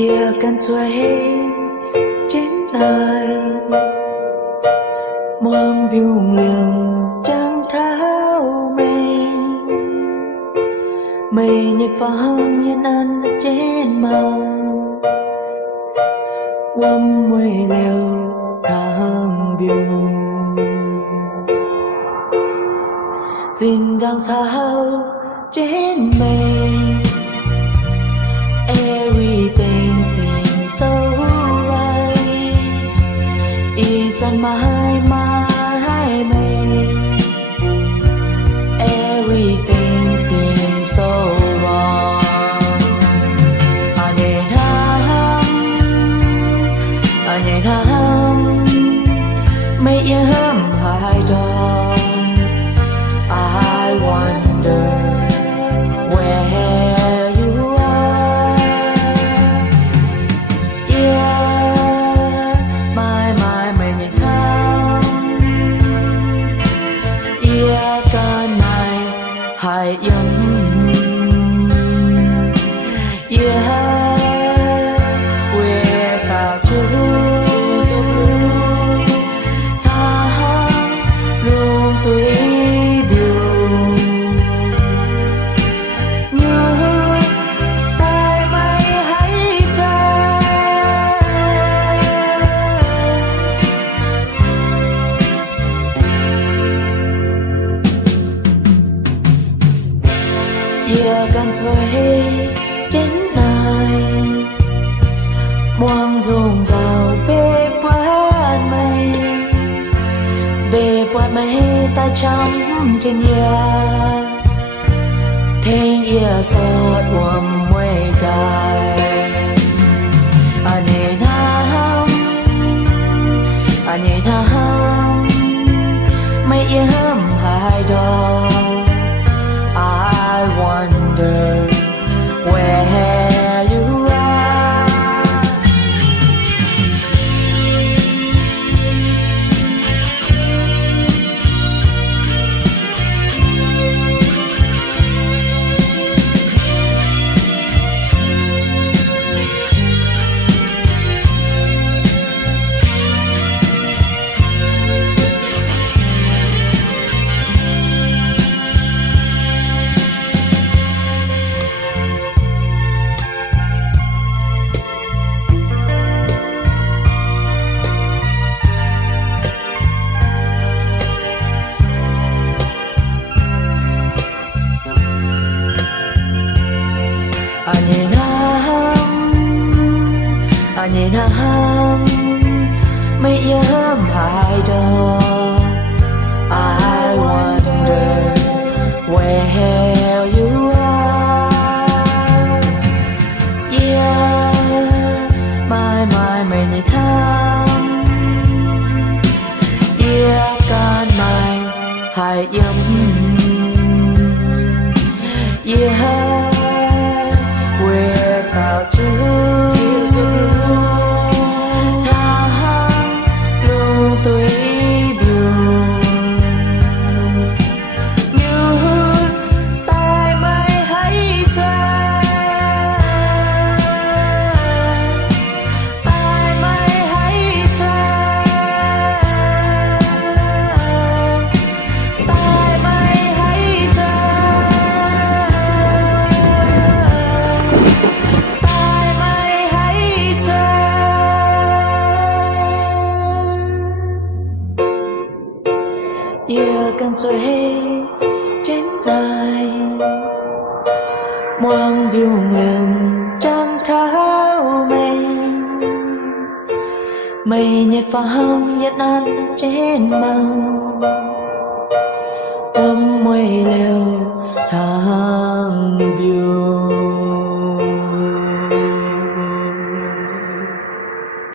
Ia cần xoay trên đời muôn biêu liềng trăng tháo mây mây nhẹ phẳng yên ăn trên màu quâm mây liều thang biêu xin đang sao trên mây. Everything seems so right. It's on my mind. Everything seems so wrong. Anh nhẹ thăm mấy ấm hai tròn. I wonder where you are. Yeah, my mình nhẹ thăm. Yeah, can my hai ấm. Yeah, without you. Ia cần thuê trên đời buông dùng rào bê quạt mây ta chấm trên ia thế ia sọt buông mây cài anh nhẹ thăm mấy ấm hai đôi. I wonder where you are. Anh nhẹ thăm mấy ấm hai đôi. I wonder where you are. Yeah, my mình nhẹ thăm. Yeah, can my hai ấm. Yeah, without you. Ia cần xoay trên đời muôn biêu liềng trăng tháo mây nhẹ phẳng yên ăn trên màu quâm mây liều